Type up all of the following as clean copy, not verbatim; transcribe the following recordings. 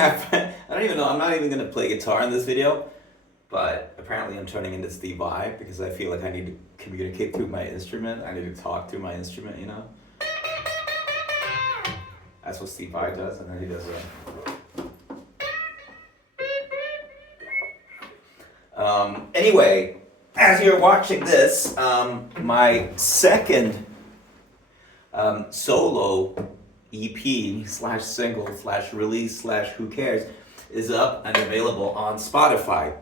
I don't even know. I'm not even gonna play guitar in this video, but apparently I'm turning into Steve Vai because I feel like I need to communicate through my instrument. I need to talk through my instrument. You know, that's what Steve Vai does, and then he does anyway, as you're watching this, my second solo EP slash single slash release slash who cares is up and available on Spotify.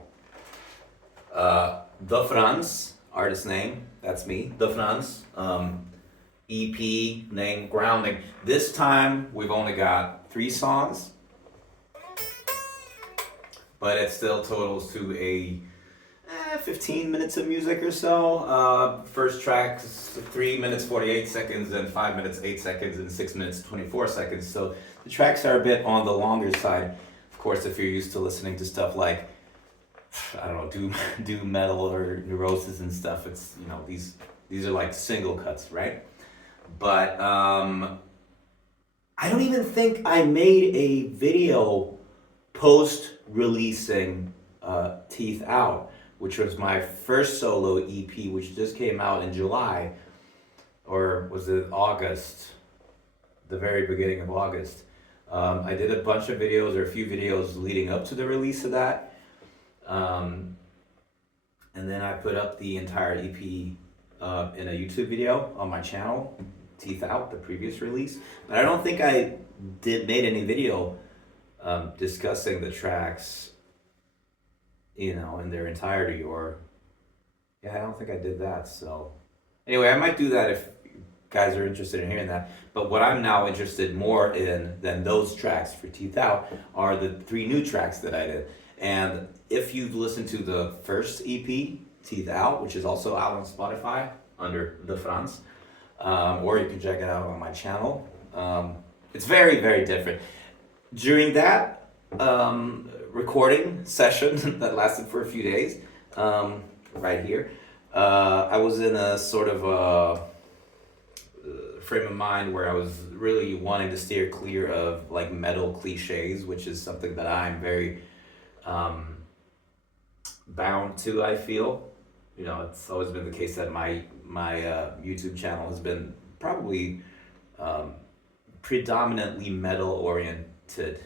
The Franz, artist name, that's me, The Franz. EP name Grounding. This time we've only got 3 songs, but it still totals to a 15 minutes of music or so. First track is 3 minutes 48 seconds, then 5 minutes 8 seconds, and 6 minutes 24 seconds. So the tracks are a bit on the longer side. Of course, if you're used to listening to stuff like, I don't know, doom metal or Neurosis and stuff, it's, you know, these are like single cuts, right? But I don't even think I made a video post releasing Teeth Out, which was my first solo EP, which just came out in July, or was it August? The very beginning of August. I did a bunch of videos, or a few videos leading up to the release of that. And then I put up the entire EP in a YouTube video on my channel, Teeth Out, the previous release. But I don't think I made any video discussing the tracks, you know, in their entirety, or yeah, I don't think I did that. So anyway, I might do that if you guys are interested in hearing that. But what I'm now interested more in than those tracks for Teeth Out are the 3 new tracks that I did. And if you've listened to the first EP, Teeth Out, which is also out on Spotify under The Franz, or you can check it out on my channel. It's very, very different. During that recording session that lasted for a few days, right here, I was in a sort of a frame of mind where I was really wanting to steer clear of like metal cliches, which is something that I'm very bound to, I feel. You know, it's always been the case that my YouTube channel has been probably predominantly metal oriented,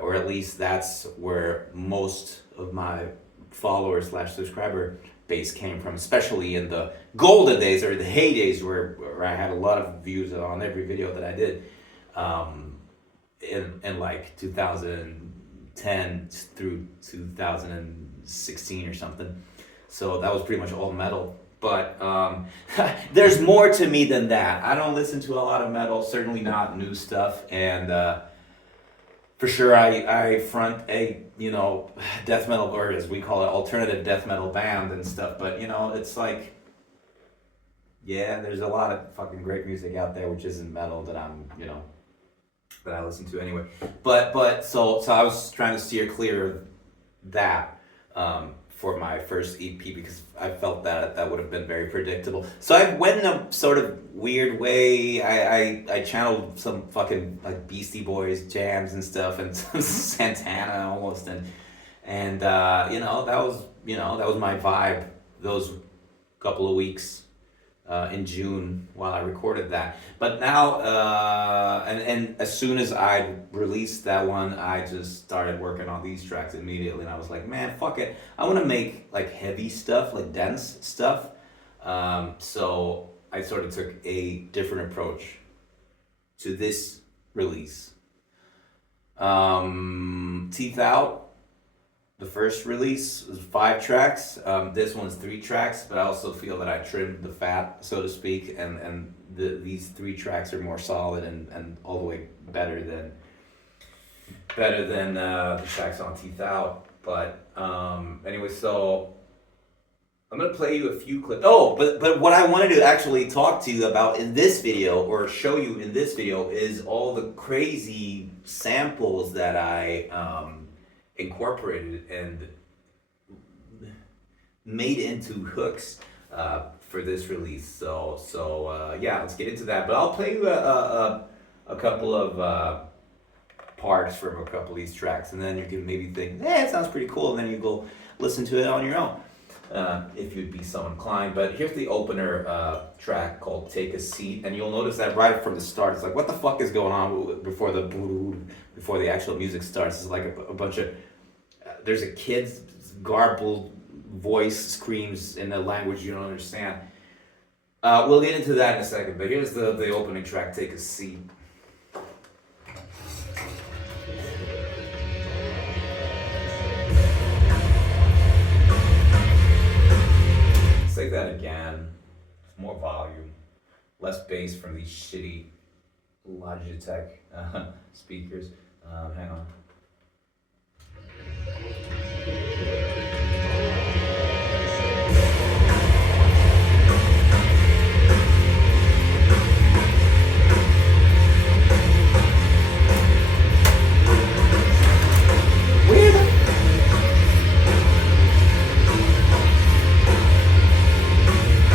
or at least that's where most of my followers slash subscriber base came from, especially in the golden days or the heydays where I had a lot of views on every video that I did, in like 2010 through 2016 or something. So that was pretty much all metal. But there's more to me than that. I don't listen to a lot of metal, certainly not new stuff. And for sure, I front a, you know, death metal, or as we call it, alternative death metal band and stuff. But, you know, it's like, yeah, there's a lot of fucking great music out there which isn't metal that I'm, you know, that I listen to anyway. But so I was trying to steer clear of that for my first EP because I felt that would have been very predictable. So I went in a sort of weird way. I channeled some fucking like Beastie Boys jams and stuff, and Santana almost, and you know, that was my vibe those couple of weeks in June while I recorded that. But now, and as soon as I released that one, I just started working on these tracks immediately, and I was like, man, fuck it. I want to make like heavy stuff, like dense stuff. So I sort of took a different approach to this release. Teeth Out, the first release, was 5 tracks. This one's 3 tracks, but I also feel that I trimmed the fat, so to speak, and these 3 tracks are more solid and all the way better than the tracks on Teeth Out. But anyway, so I'm gonna play you a few clips. Oh, but what I wanted to actually talk to you about in this video, or show you in this video, is all the crazy samples that I incorporated and made into hooks for this release. So yeah, let's get into that. But I'll play you a couple of parts from a couple of these tracks, and then you can maybe think, it sounds pretty cool, and then you go listen to it on your own, if you'd be so inclined. But here's the opener track called Take a Seat, and you'll notice that right from the start, it's like, what the fuck is going on before the actual music starts? It's like a bunch of, there's a kid's garbled voice screams in a language you don't understand. We'll get into that in a second, but here's the opening track, Take a Seat. Say that again. More volume. Less bass from these shitty Logitech speakers. Hang on.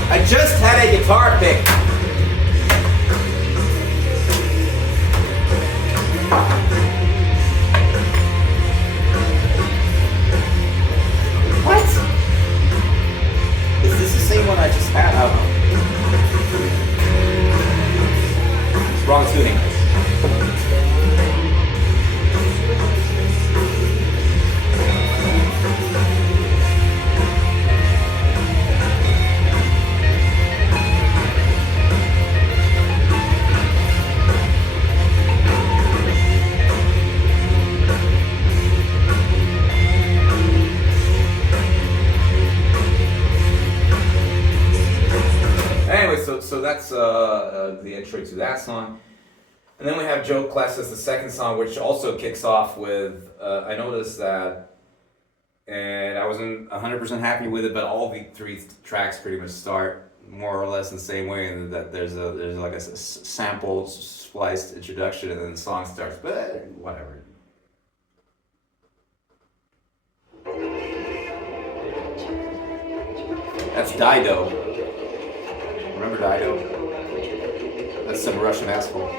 I just had a guitar pick. What? Is this the same one I just had? I don't know. It's wrong tuning. So that's the intro to that song. And then we have Joke Class as the second song, which also kicks off with, I noticed that, and I wasn't 100% happy with it, but all the three tracks pretty much start more or less in the same way, and that there's like a sample spliced introduction, and then the song starts, but whatever. That's Dido. Remember Dido? That's some Russian asshole.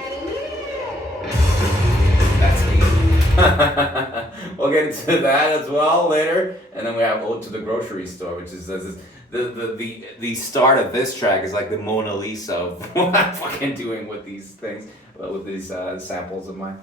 That's me. We'll get into that as well later. And then we have Ode to the Grocery Store, which is the start of this track is like the Mona Lisa of what I'm fucking doing with these things, with these samples of mine.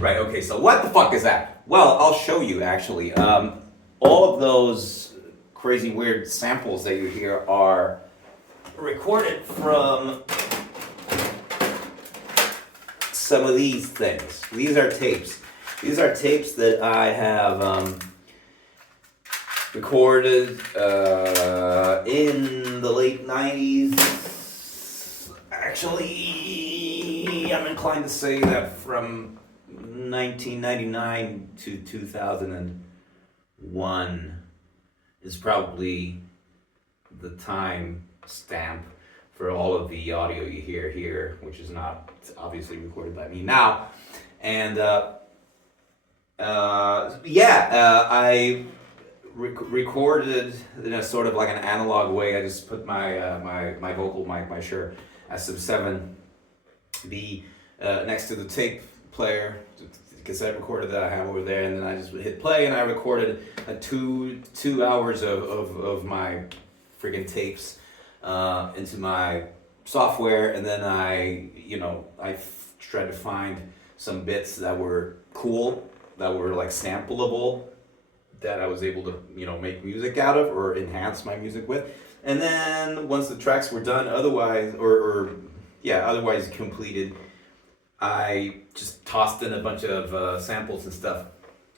Right, okay, so what the fuck is that? Well, I'll show you actually. All of those crazy weird samples that you hear are recorded from some of these things. These are tapes. These are tapes that I have recorded in the late 90s. Actually, I'm inclined to say that from 1999 to 2001 is probably the time stamp for all of the audio you hear here, which is not obviously recorded by me now. And I recorded in a sort of like an analog way. I just put my my vocal mic, my Shure SM7B next to the tape player, the cassette recorder that I have over there, and then I just hit play, and I recorded two hours of my friggin' tapes into my software, and then I tried to find some bits that were cool, that were like sampleable, that I was able to make music out of or enhance my music with. And then once the tracks were done, otherwise completed, I just tossed in a bunch of samples and stuff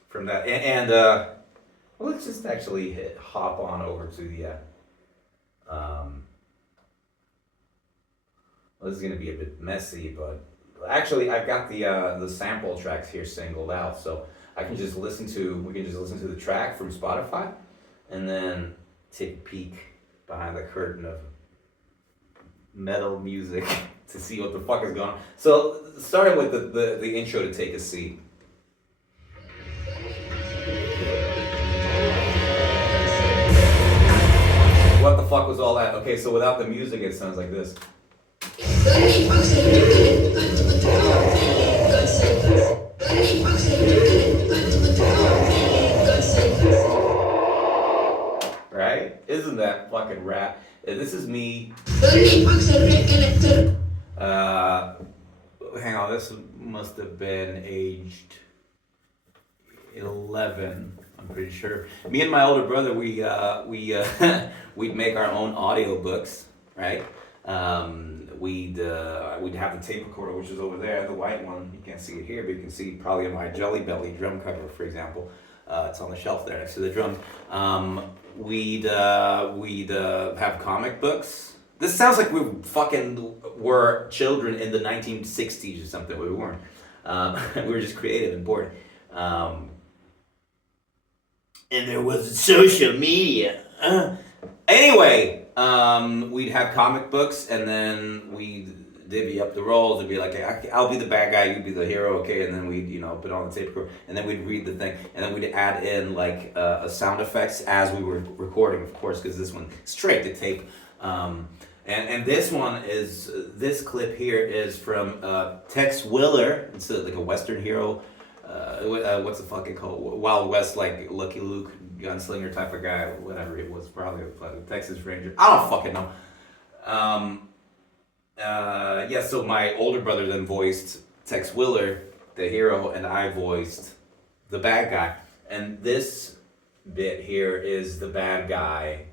from that. And let's just actually hop on over to the. This is gonna be a bit messy, but actually I've got the sample tracks here singled out, so we can just listen to the track from Spotify, and then take a peek behind the curtain of metal music to see what the fuck is going on. So starting with the intro to Take a Seat. fuck was all that? Okay, so without the music, it sounds like this. Right? Isn't that fucking rap? This is me. Hang on, this must have been aged 11. I'm pretty sure. Me and my older brother, we'd make our own audiobooks, right? We'd have the tape recorder, which is over there, the white one. You can't see it here, but you can see probably in my Jelly Belly drum cover, for example. It's on the shelf there next to the drums. We'd have comic books. This sounds like we fucking were children in the 1960s or something. We weren't. We were just creative and bored. And there was social media. Anyway, we'd have comic books, and then we'd divvy up the roles. It'd be like, I'll be the bad guy, you'd be the hero, okay? And then we'd, put on the tape recorder, and then we'd read the thing, and then we'd add in like sound effects as we were recording, of course, because this one straight to tape. And this one is, this clip here is from Tex Willer. It's like a Western hero. What's the fucking called? Wild West, like Lucky Luke, gunslinger type of guy, whatever it was, probably a Texas Ranger. I don't fucking know. So my older brother then voiced Tex Willer, the hero, and I voiced the bad guy. And this bit here is the bad guy,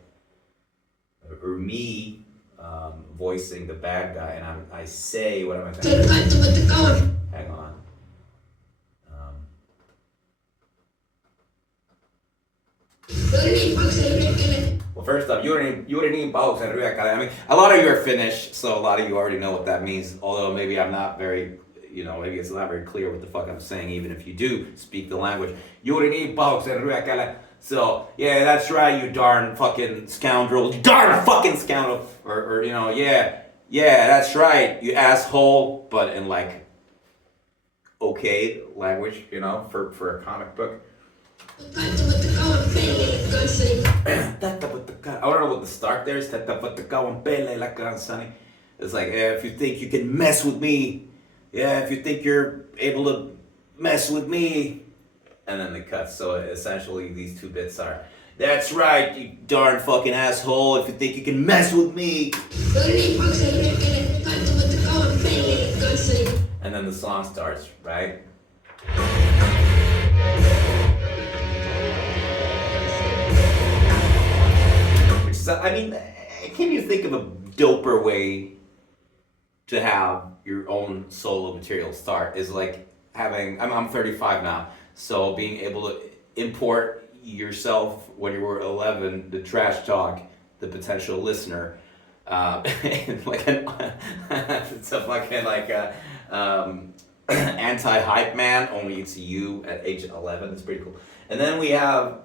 or me voicing the bad guy, and I say, what am I saying? Hang on. Well, first up, you wouldn't need box and I mean, a lot of you are Finnish, so a lot of you already know what that means. Although maybe I'm not very, maybe it's not very clear what the fuck I'm saying, even if you do speak the language. You wouldn't need box and so yeah, that's right, you darn fucking scoundrel, you darn fucking scoundrel, or yeah, that's right, you asshole, but in like okay language, for a comic book. I don't know what the start there is. It's like, if you think you can mess with me, if you think you're able to mess with me, and then the cuts. So essentially, these two bits are, that's right, you darn fucking asshole. If you think you can mess with me, and then the song starts, right? So, I mean, can you think of a doper way to have your own solo material start? Is like having, I'm 35 now, so being able to import yourself when you were 11, the trash talk, the potential listener, like it's a fucking like anti-hype man, only it's you at age 11. It's pretty cool. And then we have,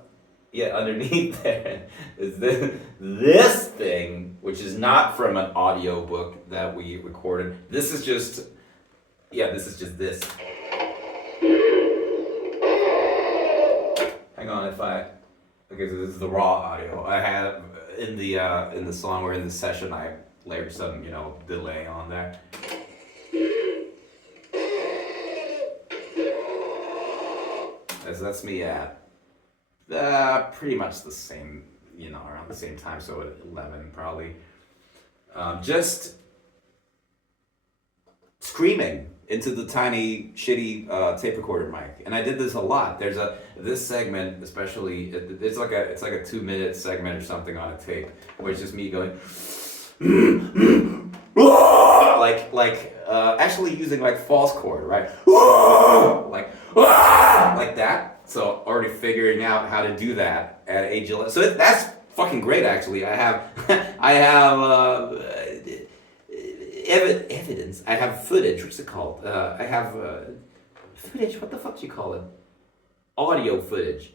underneath there is this thing, which is not from an audio book that we recorded. This is just this. Hang on, okay, so this is the raw audio. I have in the song or in the session, I layered some, delay on there. That's me at pretty much the same, around the same time, so at 11 probably. Just screaming into the tiny, shitty tape recorder mic. And I did this a lot. There's this segment, especially, it's like a 2-minute segment or something on a tape, where it's just me going, actually using like false chord, right? Like that. So already figuring out how to do that at age 11. So that's fucking great, actually. I have evidence. I have footage. What's it called? I have footage. What the fuck do you call it? Audio footage.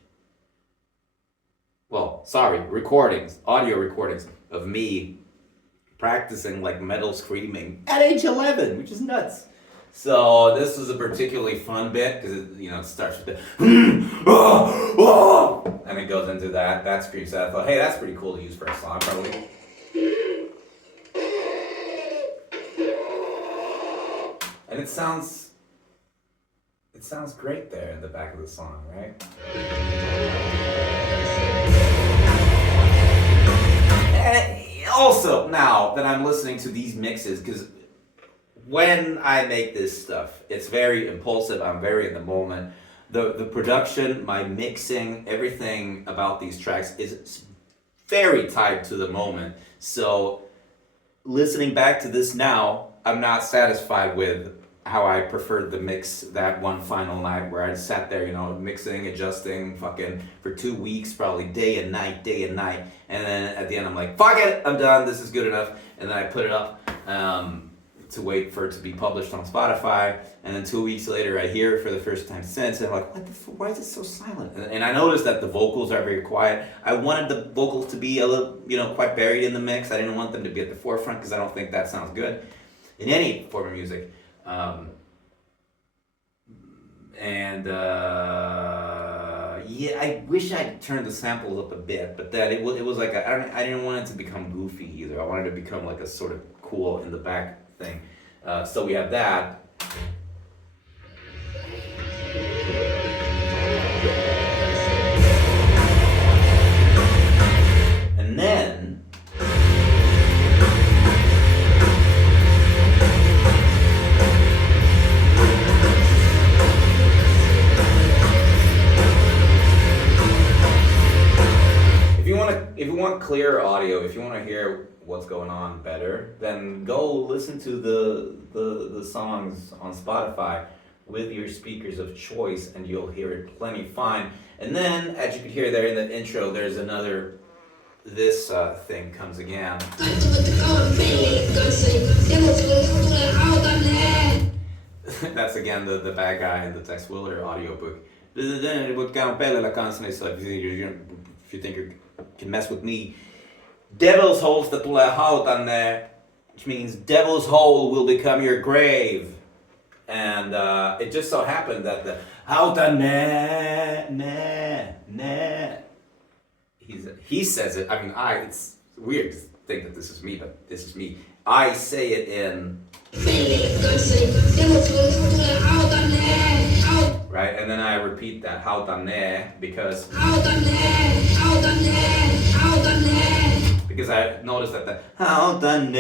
Well, sorry, recordings, audio recordings of me practicing like metal screaming at age 11, which is nuts. So this was a particularly fun bit because it starts with the and it goes into that scream. So I thought, hey, that's pretty cool to use for a song, probably. And it sounds great there in the back of the song, right? And also, now that I'm listening to these mixes, because when I make this stuff, it's very impulsive, I'm very in the moment. The production, my mixing, everything about these tracks is very tied to the moment. So listening back to this now, I'm not satisfied with how I preferred the mix that one final night where I sat there, you know, mixing, adjusting, fucking for 2 weeks, probably day and night. And then at the end I'm like, fuck it, I'm done, this is good enough. And then I put it up to wait for it to be published on Spotify. And then 2 weeks later I hear it for the first time since, and I'm like, what the why is it so silent? And I noticed that the vocals are very quiet. I wanted the vocals to be a little, you know, quite buried in the mix. I didn't want them to be at the forefront because I don't think that sounds good in any form of music. Yeah, I wish I turned the samples up a bit, but that it was like I didn't want it to become goofy either. I wanted it to become like a sort of cool in the back thing. So we have that. And then if you want clear audio, if you want to hear what's going on better, then go listen to the songs on Spotify with your speakers of choice, and you'll hear it plenty fine. And then, as you can hear there in the intro, there's another, this thing comes again. That's again the bad guy in the Tex Willer audiobook. If you think you can mess with me. Devil's hole'sta tulee hautanne, which means devil's hole will become your grave. And it just so happened that the hautanne, he says it, I mean, it's weird to think that this is me, but this is me. I say it in... Right, and then I repeat that hautanne because I noticed that the hautanne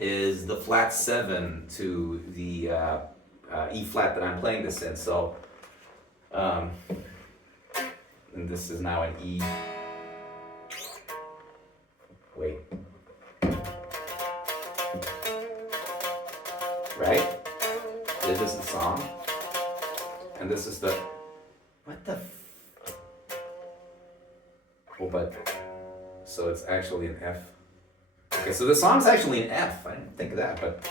is the flat 7 to the E flat that I'm playing this in. So, and this is now an E. Wait. Right? This is the song. And this is the... What the... Oh, but... So it's actually an F. Okay, so the song's actually an F. I didn't think of that, but...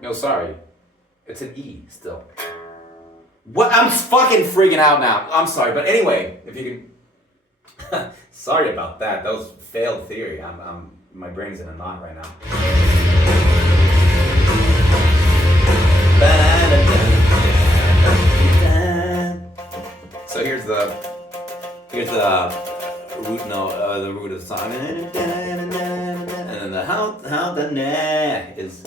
No, sorry. It's an E still. What? I'm fucking freaking out now. I'm sorry, but anyway, if you can... Sorry about that. That was failed theory. My brain's in a knot right now. So here's the root note, the root of the song, and then the how the na is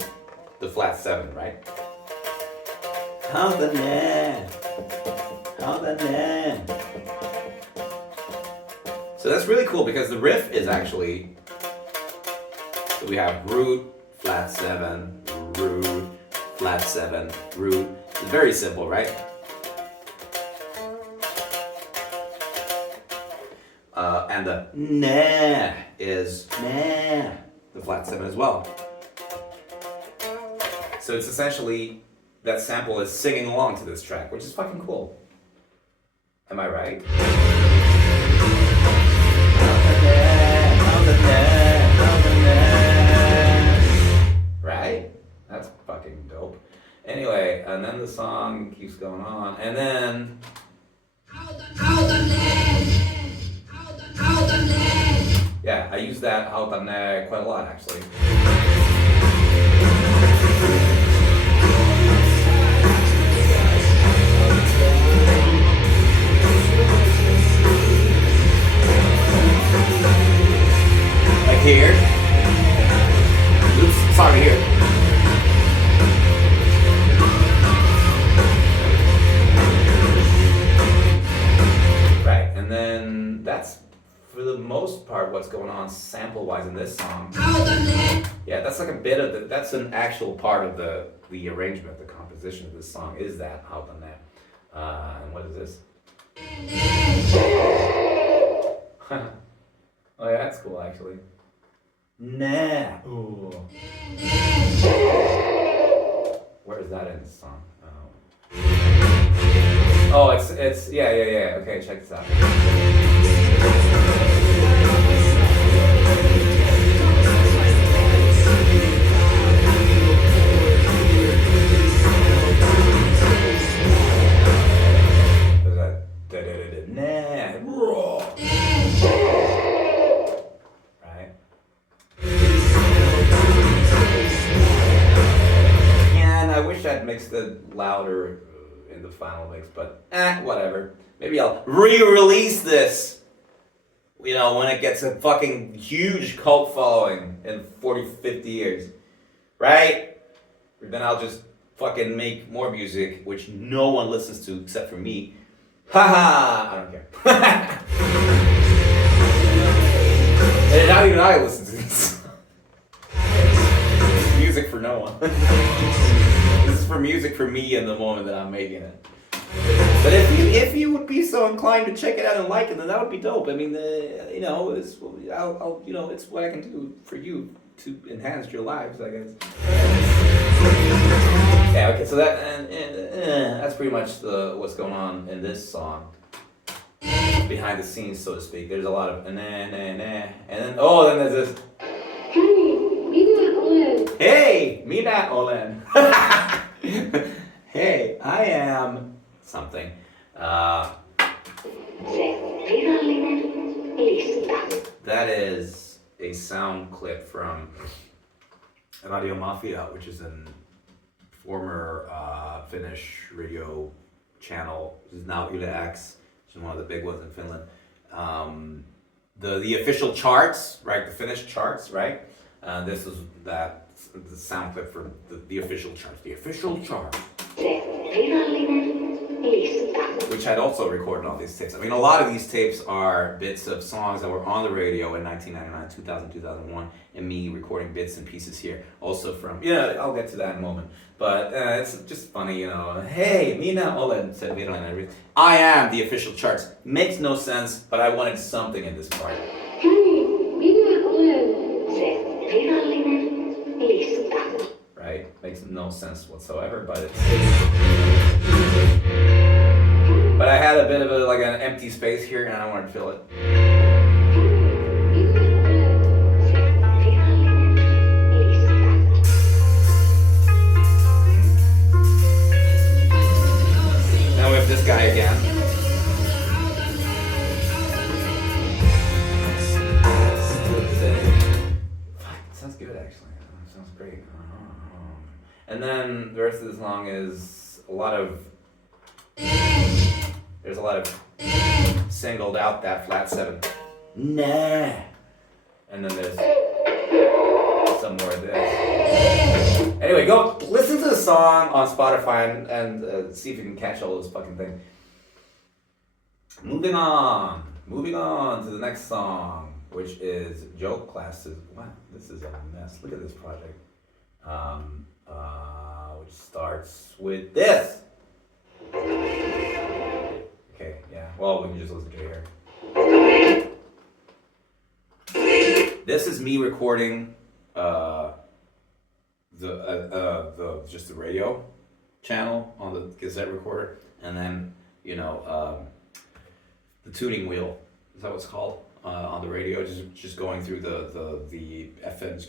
the flat 7, right? How the na. So that's really cool because the riff is actually, so we have root, flat 7, root, flat 7, root. It's very simple, right? And the na is na, the flat 7 as well. So it's essentially, that sample is singing along to this track, which is fucking cool. Am I right? Right? That's fucking dope. Anyway, and then the song keeps going on, and then... Yeah, I use that hautanne quite a lot, actually. here. Oops, sorry here. Right, and then that's for the most part what's going on sample-wise in this song. Yeah, that's like a bit of that's an actual part of the arrangement, the composition of this song is that out on that. And what is this? Oh yeah, that's cool actually. Nah. Ooh. Where is that in the song? Oh, it's yeah. Okay, check this out. Right? And I wish I'd mixed it louder in the final mix, but whatever. Maybe I'll re-release this, you know, when it gets a fucking huge cult following in 40, 50 years. Right? Then I'll just fucking make more music, which no one listens to except for me. Haha! I don't care. And not even I listen to this. Music for no one. This is for music for me in the moment that I'm making it. But if you would be so inclined to check it out and like it, then that would be dope. I mean, you know, I'll you know, it's what I can do for you to enhance your lives, I guess. Yeah, okay, so that and that's pretty much what's going on in this song. Behind the scenes, so to speak. There's a lot of and then then there's this. Hey, Mina Olen. Hey, I am something. That is a sound clip from Radio Mafia, which is a former Finnish radio channel. This is now Yle X, which is one of the big ones in Finland. The official charts, right? The Finnish charts, right? This is the sound clip for the official charts. The official chart. Which I'd also recorded on these tapes. I mean, a lot of these tapes are bits of songs that were on the radio in 1999, 2000, 2001, and me recording bits and pieces here. Also from, I'll get to that in a moment. But it's just funny, you know. Hey, Mina Olen said Mina and everything. I am the official charts. Makes no sense, but I wanted something in this part. Right? Makes no sense whatsoever, but it's... But I had a bit of an empty space here, and I wanted to fill it. Now we have this guy again. Sounds good, actually. Sounds great. And then the rest of the song is there's a lot of singled out that flat 7. Nah. And then there's some more of this. Anyway, go listen to the song on Spotify and see if you can catch all those fucking things. Moving on to the next song, which is Joke Classes. Wow, this is a mess. Look at this project. Which starts with this. Okay, yeah. Well, we can just listen to it here. This is me recording just the radio channel on the cassette recorder, and then the tuning wheel. Is that what it's called on the radio? Just going through the FM.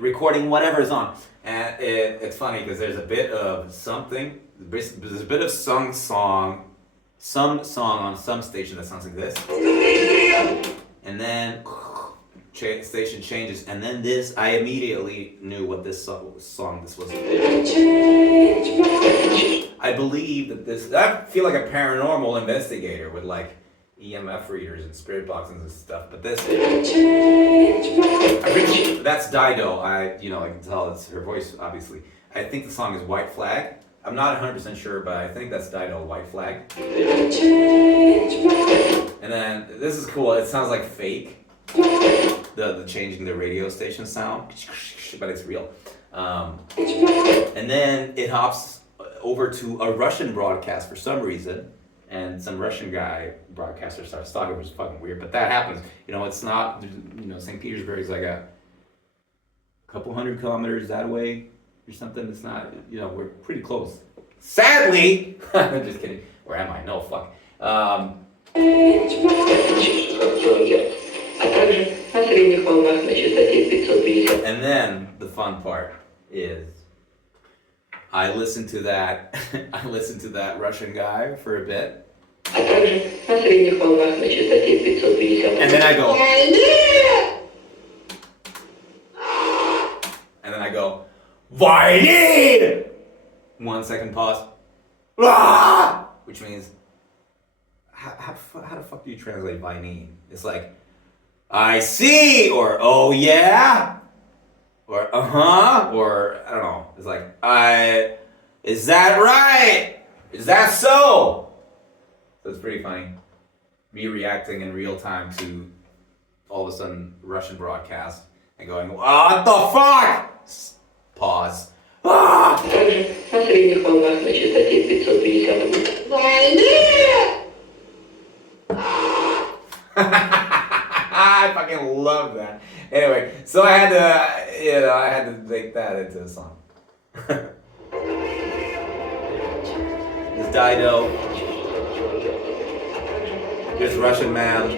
Recording whatever's on, and it's funny because there's a bit of something. There's a bit of some song on some station that sounds like this, and then station changes, and then this. I immediately knew what this song this was. I believe that this. I feel like a paranormal investigator with EMF readers and spirit boxes and stuff. But this, that's Dido. I can tell it's her voice, obviously. I think the song is White Flag. I'm not 100% sure, but I think that's Dido, White Flag. And then this is cool. It sounds like fake. The changing the radio station sound, but it's real. And then it hops over to a Russian broadcast for some reason, and some Russian guy broadcaster starts talking, which is fucking weird, but that happens. It's not, St. Petersburg is like a couple 100 kilometers that way or something. It's not, we're pretty close. Sadly, I'm just kidding. Where am I? No, fuck. And then the fun part is I listened to that Russian guy for a bit. And then I go Vaini! 1 second pause. Which means how the fuck do you translate Vaini? It's like I see, or oh yeah, or uh-huh, or I don't know. It's like is that right? Is that so? So it's pretty funny. Me reacting in real time to all of a sudden Russian broadcast and going, what the fuck? Pause. I fucking love that. Anyway, so I had to make that into a song. This Dido, this Russian man.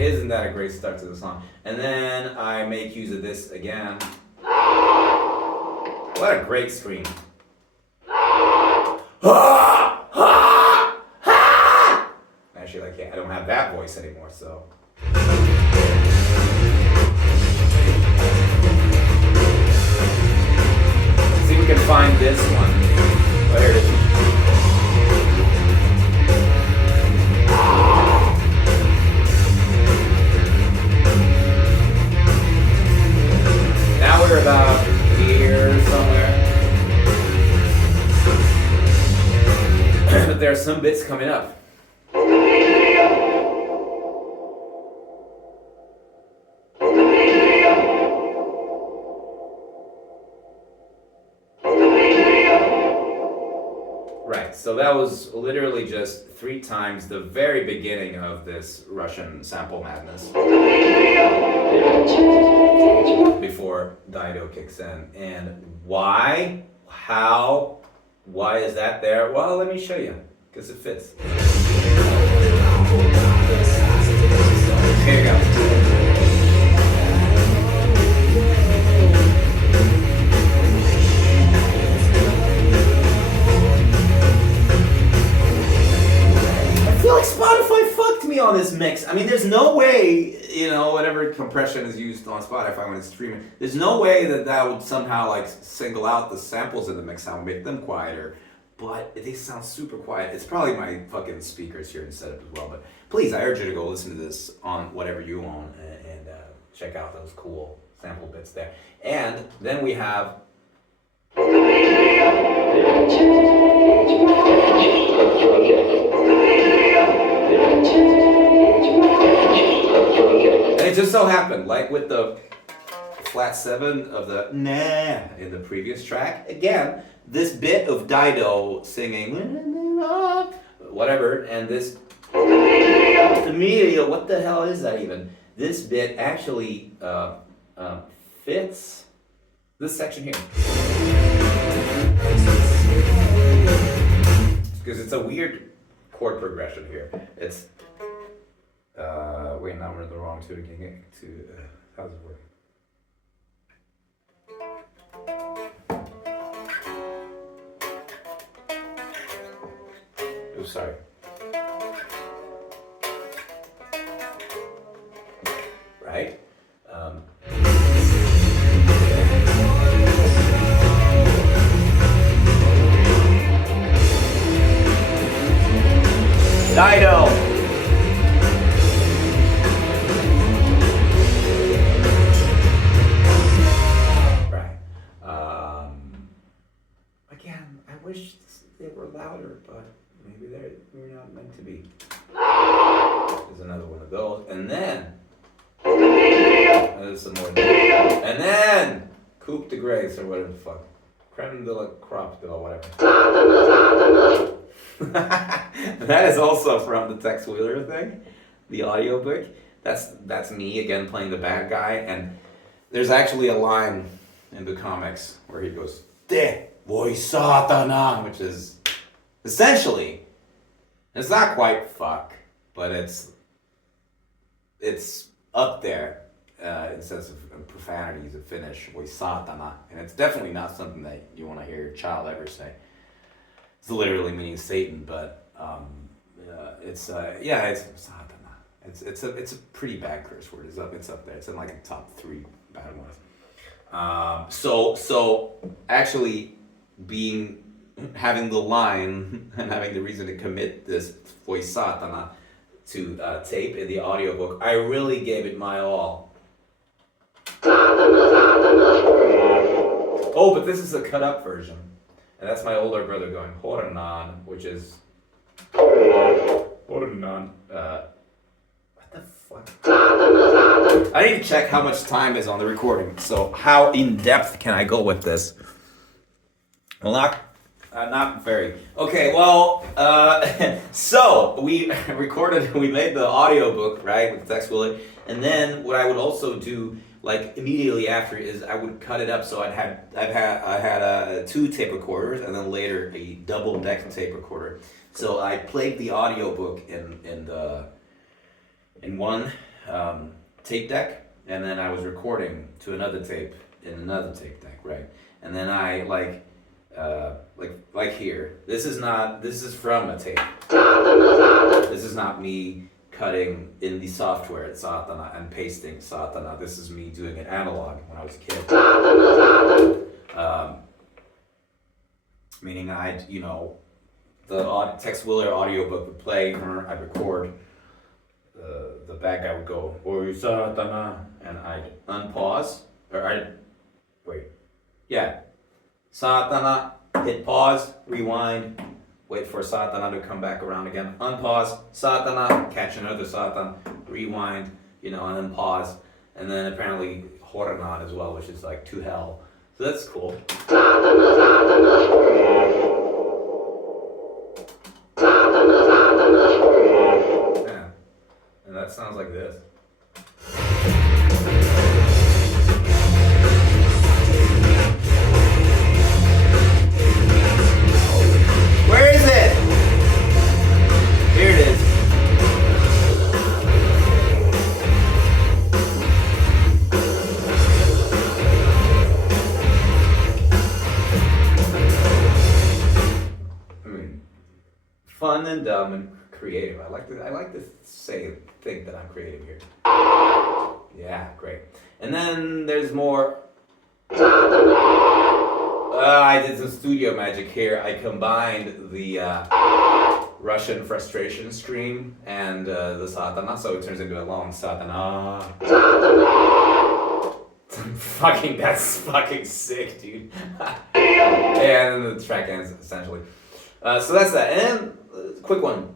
Isn't that a great start to the song? And then I make use of this again. What a great scream. Actually, I don't have that voice anymore, so. Let's see if we can find this one. Oh, here it is. Now we're about here somewhere. But there are some bits coming up. Right, so that was literally just 3 times the very beginning of this Russian sample madness. Before Dido kicks in. And why? How? Why is that there? Well, let me show you, because it fits. Here you go. Spotify fucked me on this mix. I mean, there's no way, whatever compression is used on Spotify when it's streaming, there's no way that would somehow single out the samples in the mix sound, make them quieter. But they sound super quiet. It's probably my fucking speakers here in setup as well. But please, I urge you to go listen to this on whatever you own and check out those cool sample bits there. And then we have. And it just so happened, like with the flat 7 of the nah in the previous track, again, this bit of Dido singing whatever, and this Amelia, what the hell is that even? This bit actually fits this section here. Because it's a weird chord progression here. It's wait, now we're in the wrong tune again. How does it work? Oh, sorry. Right? Dido. Right. Again, I wish they were louder, but maybe we're not meant to be. There's another one of those, and then there's some more. And then Coupe de Grace or whatever the fuck. Creme de la crop or whatever. That is also from the Tex Wheeler thing, the audiobook. That's me again playing the bad guy, and there's actually a line in the comics where he goes, "De voi satana," which is essentially, it's not quite fuck, but it's up there in sense of profanities of Finnish, voi satana, and it's definitely not something that you want to hear your child ever say. It's literally meaning Satan, but it's satana. It's a pretty bad curse word. It's up there. It's in like the top 3 bad ones. So actually having the line and having the reason to commit this voi satana to tape in the audiobook, I really gave it my all. Oh, but this is a cut up version. And that's my older brother going Hornan, which is Hornan. What the fuck? I need to check how much time is on the recording. So how in depth can I go with this? Well, not very. Okay, well, so we we made the audiobook, right, with Tex Wheeler, and then what I would also do, like immediately after, is I would cut it up. So I had 2 tape recorders, and then later a double deck tape recorder. So I played the audiobook in one tape deck, and then I was recording to another tape in another tape deck, right? And then I like here. This is from a tape. This is not me cutting in the software at Satana and pasting Satana. This is me doing it analog when I was a kid. Meaning the Tex Wheeler audiobook would play, I'd record, the bad guy would go, "Oi Satana," and I'd unpause, Satana, hit pause, rewind, wait for Satana to come back around again, unpause, Satana, catch another Satan, rewind, and then pause, and then apparently Hornan as well, which is like to hell. So that's cool. Yeah. And that sounds like this. Where is it? Here it is. Fun and dumb and creative. I like to think that I'm creative here. Yeah, great. And then there's more. I did some studio magic here. I combined the Russian frustration stream and the Satana, so it turns into a long Satana. That's fucking sick, dude. And the track ends essentially. So that's that. And quick one.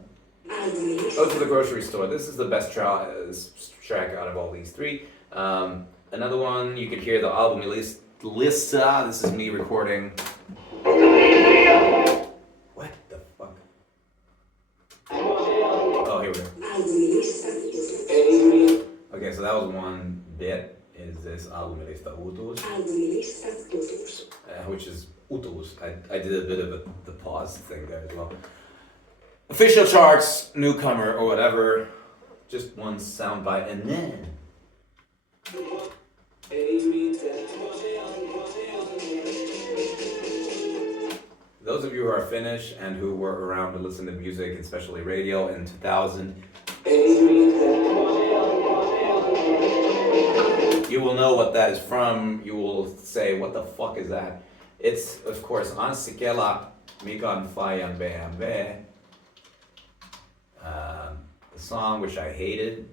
Go to the grocery store. This is the best track out of all these 3. Another one, you could hear the album Lista. This is me recording. What the fuck? Oh, here we go. Okay, so that was one bit. Is this album Lista Utus? Which is Utus. I did a bit of the pause thing there as well. Official charts, newcomer, or whatever. Just one soundbite, and then. Those of you who are Finnish and who were around to listen to music, especially radio, in 2000, you will know what that is from. You will say, what the fuck is that? It's, of course, Anssi Kela, Mikan Fajan BMW. The song which I hated.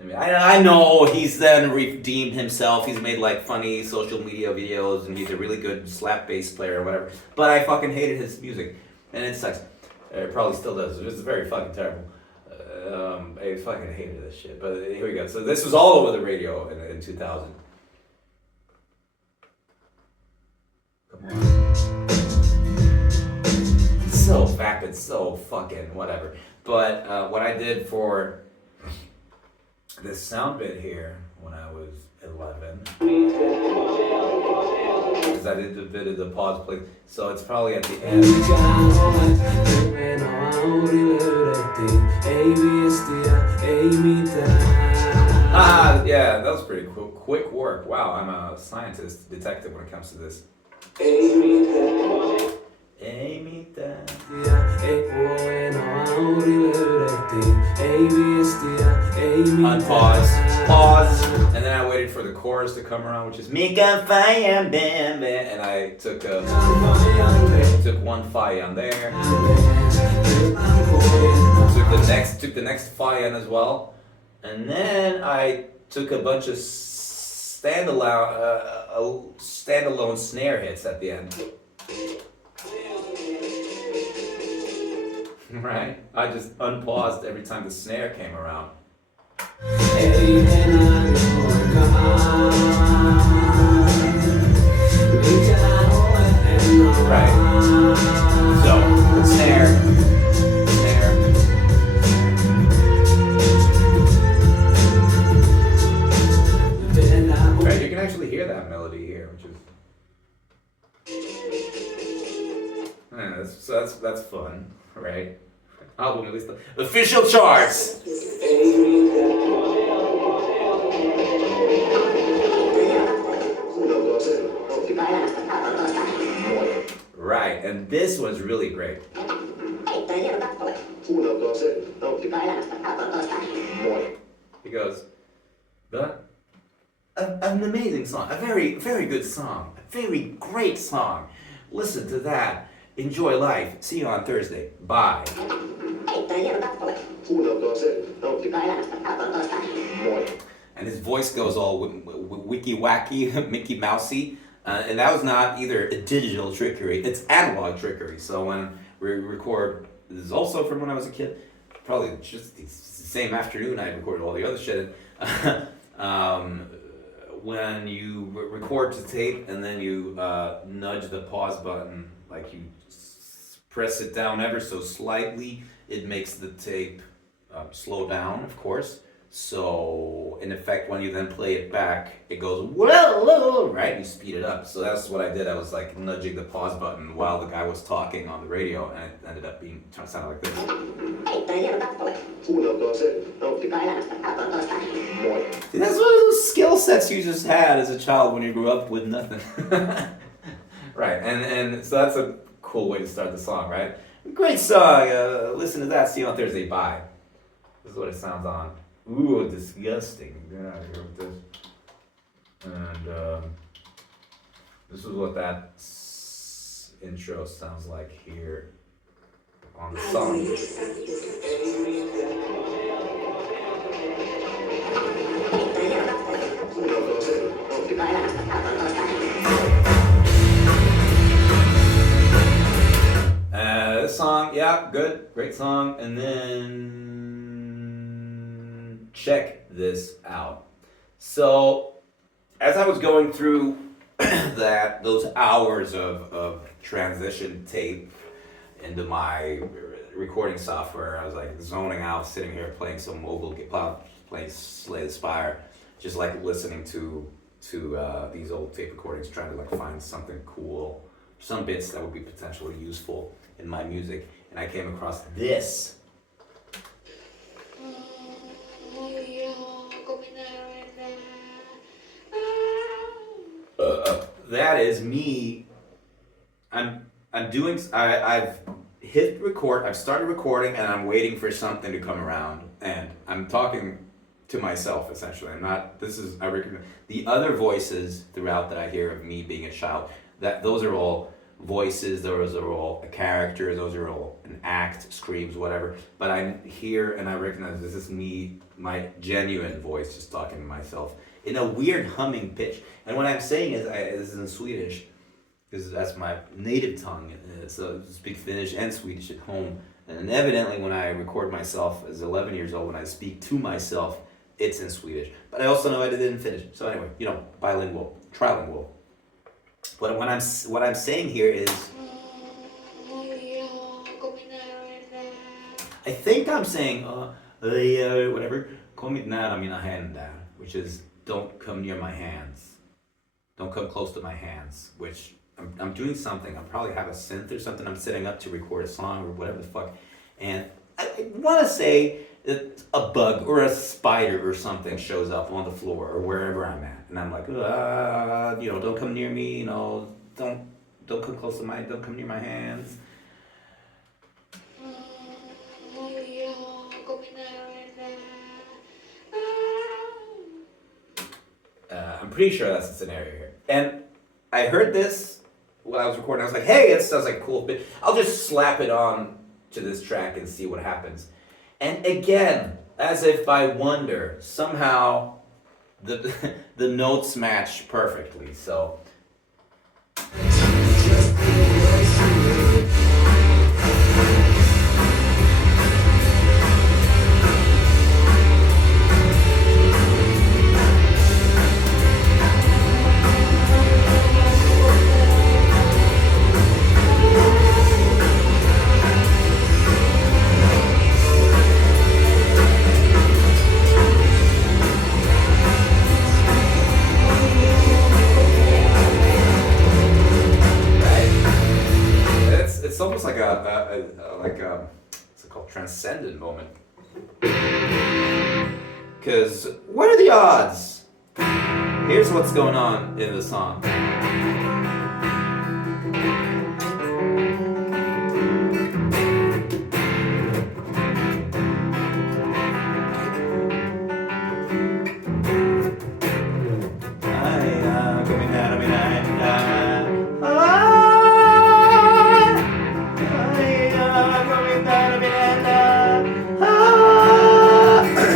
I mean, I know he's then redeemed himself. He's made like funny social media videos, and he's a really good slap bass player or whatever. But I fucking hated his music, and it sucks. It probably still does. It's very fucking terrible. I fucking hated this shit. But here we go. So this was all over the radio in 2000. Come on. So vapid, so fucking whatever. But what I did for this sound bit here when I was 11, because I did a bit of the pause play, so it's probably at the end. Yeah, that was pretty cool. Quick work. Wow, I'm a scientist, detective when it comes to this. Unpause, pause, and then I waited for the chorus to come around, which is Mika Fire Bam Bam, and I took one Fi on there, took the next Fi on as well, and then I took a bunch of standalone snare hits at the end. Right? I just unpaused every time the snare came around. Right. So, snare. Right, you can actually hear that melody here, which is... so that's fun, right? Album released the official charts. Right, and this was really great. He goes, an amazing song, a very, very good song, a very great song. Listen to that. Enjoy life. See you on Thursday. Bye. And his voice goes all wicky wacky, Mickey Mousey. And that was not either a digital trickery, it's analog trickery. So when we record, this is also from when I was a kid, probably just the same afternoon I recorded all the other shit. When you record to tape and then you nudge the pause button, like you press it down ever so slightly, it makes the tape slow down, of course. So, in effect, when you then play it back, it goes, whoa, right? You speed it up. So that's what I did. I was like nudging the pause button while the guy was talking on the radio, and it ended up trying to sound like this. See, that's one of those skill sets you just had as a child when you grew up with nothing. Right, and so that's a cool way to start the song, right? Great song. Listen to that. See you on Thursday. Bye. This is what it sounds on. Ooh, disgusting. Get out of here with this. And this is what that intro sounds like here on the song. This song, yeah, good, great song. And then check this out. So, as I was going through those hours of transition tape into my recording software, I was like zoning out, sitting here playing some playing Slay the Spire, just like listening to these old tape recordings, trying to like find something cool, some bits that would be potentially useful in my music, and I came across this. That is me. I've hit record, I've started recording, and I'm waiting for something to come around, and I'm talking to myself essentially. I recognize the other voices throughout that I hear of me being a child, that those are all voices, those are all a character, those are all an act, screams, whatever. But I'm here and I recognize this is me, my genuine voice, just talking to myself in a weird humming pitch. And what I'm saying is, this is in Swedish, because that's my native tongue. So I speak Finnish and Swedish at home. And evidently, when I record myself as 11 years old, when I speak to myself, it's in Swedish. But I also know I did it in Finnish. So anyway, bilingual, trilingual. But what I'm saying here is, I think I'm saying, whatever, kommit nära mina händer, which is, don't come near my hands. Don't come close to my hands, which I'm doing something. I probably have a synth or something I'm setting up to record a song or whatever the fuck. And I want to say that a bug or a spider or something shows up on the floor or wherever I'm at. And I'm like, don't come near me, don't come close to don't come near my hands. I'm pretty sure that's the scenario here. And I heard this while I was recording. I was like, hey, it sounds like a cool bit. I'll just slap it on to this track and see what happens. And again, as if by wonder, somehow the the notes match perfectly. So it's almost like what's it called, transcendent moment. Because what are the odds? Here's what's going on in the song.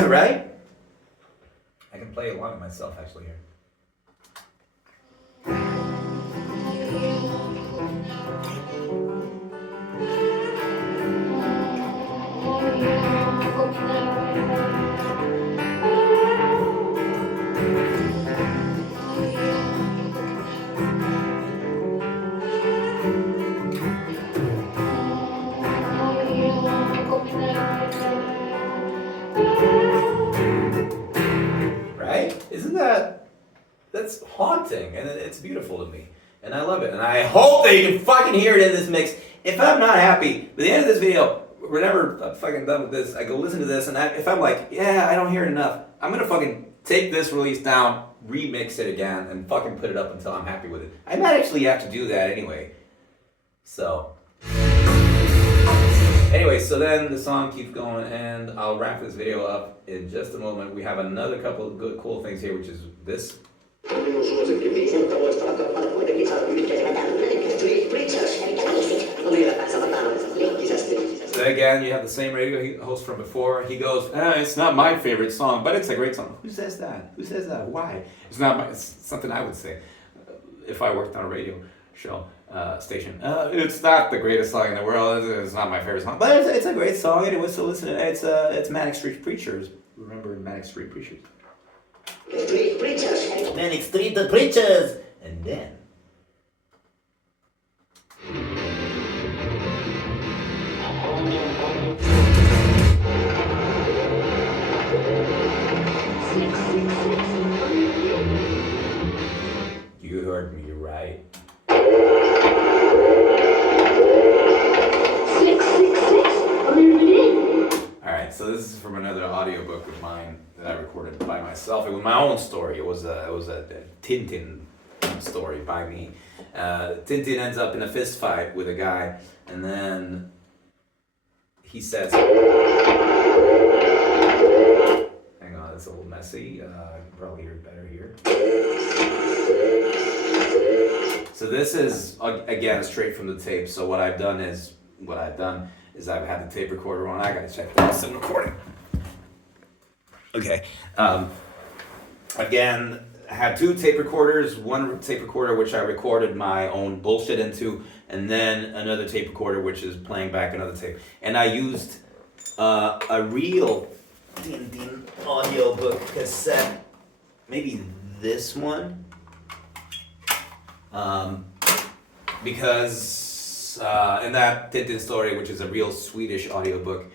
Right? I can play along with myself actually here. That's haunting, and it's beautiful to me, and I love it, and I hope that you can fucking hear it in this mix. If I'm not happy, by the end of this video, whenever I'm fucking done with this, I go listen to this, and if I'm like, yeah, I don't hear it enough, I'm gonna fucking take this release down, remix it again, and fucking put it up until I'm happy with it. I might actually have to do that anyway. So, anyway, so then the song keeps going, and I'll wrap this video up in just a moment. We have another couple of good, cool things here, which is this. So again, you have the same radio host from before. He goes, it's not my favorite song, but it's a great song. Who says that? Who says that? Why? It's something I would say if I worked on a radio show station. It's not the greatest song in the world. It's not my favorite song, but it's a great song anyway. So listen, it's Manic Street Preachers. Remember Manic Street Preachers? Manic Street the Preachers, and then. You heard me right. Alright, so this is from another audiobook of mine that I recorded by myself. It was my own story. It was a Tintin story by me. Tintin ends up in a fist fight with a guy, and then he says, hang on, it's a little messy. You can probably hear it better here. So this is again straight from the tape. So what I've done is I've had the tape recorder on. I gotta check that it's recording. Okay. Again, I had two tape recorders. One tape recorder which I recorded my own bullshit into, and then another tape recorder which is playing back another tape. And I used a real Din Din audiobook cassette. Maybe this one. Because in that Tintin story, which is a real Swedish audiobook,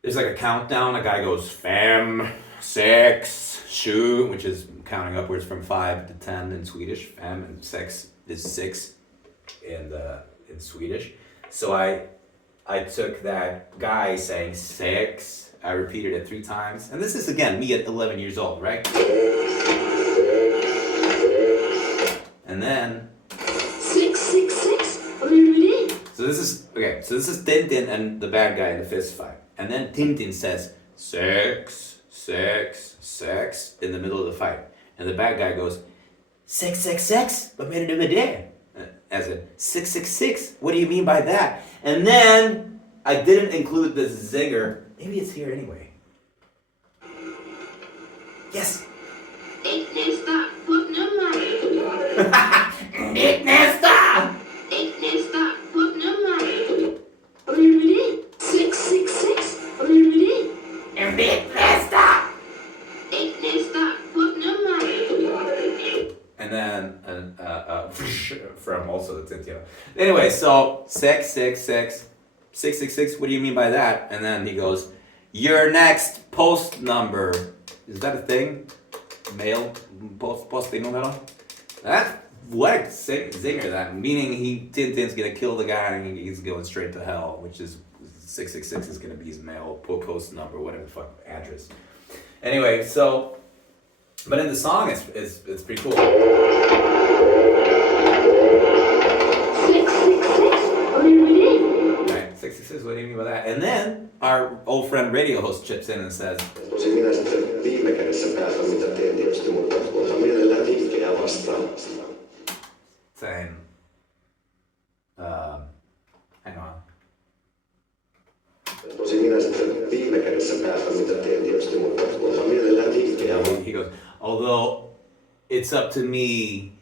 there's like a countdown. A guy goes 5, 6, 7, which is counting upwards from 5 to 10 in Swedish. 5 and 6 is 6 in Swedish. So I took that guy saying 6. I repeated it 3 times, and this is again me at 11 years old, right? And then 666. Really? So this is okay. So this is Tintin and the bad guy in the fist fight, and then Tintin says 6, 6, 6 in the middle of the fight, and the bad guy goes 666. What made it over there? As in 666. What do you mean by that? And then I didn't include the zinger. Maybe it's here anyway. Yes. Ik nästa. What nummer? Ik nästa. Ik nästa. What number? Really? 666. Really? Ik nästa. Ik nästa. What number? And then from also the Tintin. Anyway, so 666. 666, what do you mean by that? And then he goes, your next post number. Is that a thing? Mail post numero? That what a zinger that. Meaning Tintin's gonna kill the guy and he's going straight to hell, which is 666 is gonna be his mail post number, whatever the fuck address. Anyway, so but in the song it's pretty cool. 666, what do you mean by that? And then our old friend radio host chips in and says, Tosin minä sitten viime kädessä päätän, mitä teen tietysti, mutta otan mielellään vinkkejä vastaan. saying, hang on. Tosin minä sitten viime kädessä päätän, mitä teen tietysti, mutta otan mielellään vinkkejä vastaan. He goes, although it's up to me,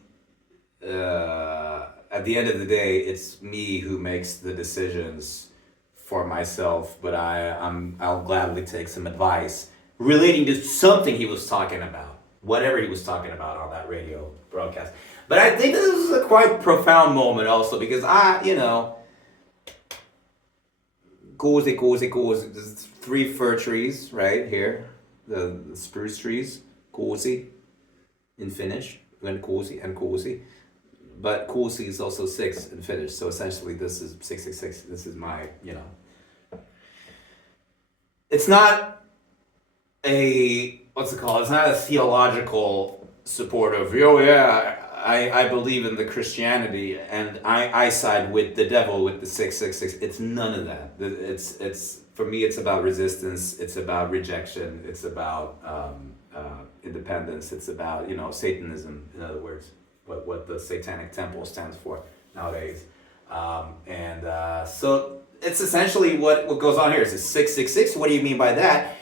at the end of the day, it's me who makes the decisions for myself, but I'll gladly take some advice relating to something he was talking about, whatever he was talking about on that radio broadcast. But I think this is a quite profound moment also because Gozi. There's 3 fir trees right here, the spruce trees, Gozi in Finnish, and Gozi. But Kuusi is also 6 in Finnish, so essentially this is 666. This is my, It's not what's it called? It's not a theological support of, I believe in the Christianity and I side with the devil with the 666. It's none of that. It's for me, it's about resistance. It's about rejection. It's about independence. It's about, Satanism, in other words. What the Satanic Temple stands for nowadays. So it's essentially what goes on here. It's 666. What do you mean by that?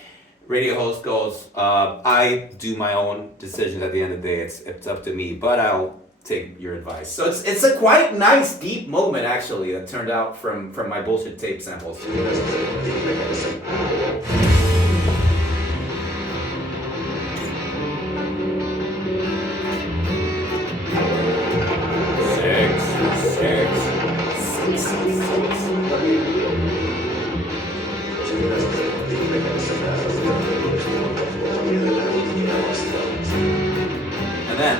Radio host goes, I do my own decisions at the end of the day. It's up to me, but I'll take your advice. So it's a quite nice, deep moment, actually, that turned out from my bullshit tape samples. And then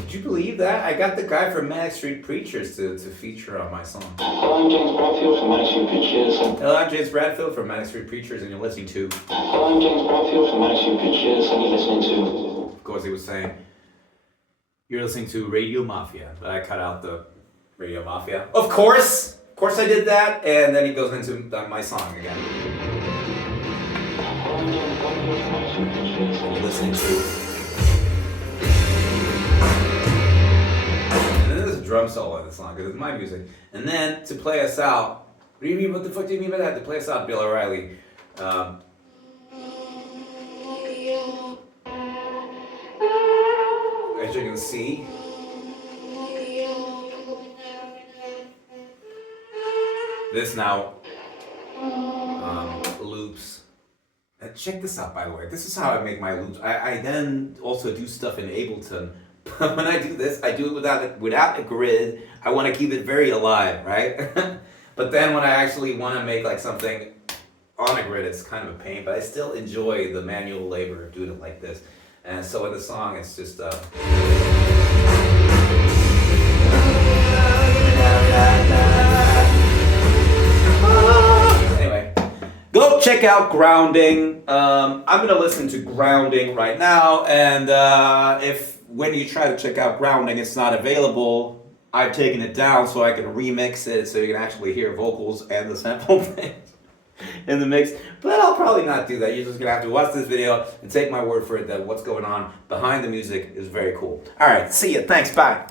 did you believe that? I got the guy from Manic Street Preachers to feature on my song. Hello, I'm James Bradfield from Manic Street Preachers. Hello, I'm James Bradfield from Manic Street Preachers, and you're listening to... Hello, I'm James Bradfield from Manic Street Preachers, and you're listening to... Of course, he was saying, you're listening to Radio Mafia, but I cut out the Radio Mafia. Of course I did that, and then he goes into my song again. Hello, I'm James Bradfield from Manic Street listening to. And then there's a drum solo in the song because it's my music. And then to play us out, what do you mean? What the fuck do you mean by that? To play us out, Bill O'Reilly. As you can see, this now loops. Check this out, by the way. This is how I make my loops. I then also do stuff in Ableton. But when I do this, I do it without a grid. I want to keep it very alive, right? But then when I actually want to make like something on a grid, it's kind of a pain. But I still enjoy the manual labor of doing it like this. And so in the song, it's just anyway, go check out Grounding. I'm gonna listen to Grounding right now, and if when you try to check out Grounding, it's not available, I've taken it down so I can remix it so you can actually hear vocals and the sample thing in the mix. But I'll probably not do that. You're just gonna have to watch this video and take my word for it that what's going on behind the music is very cool. All right, see ya. Thanks. Bye.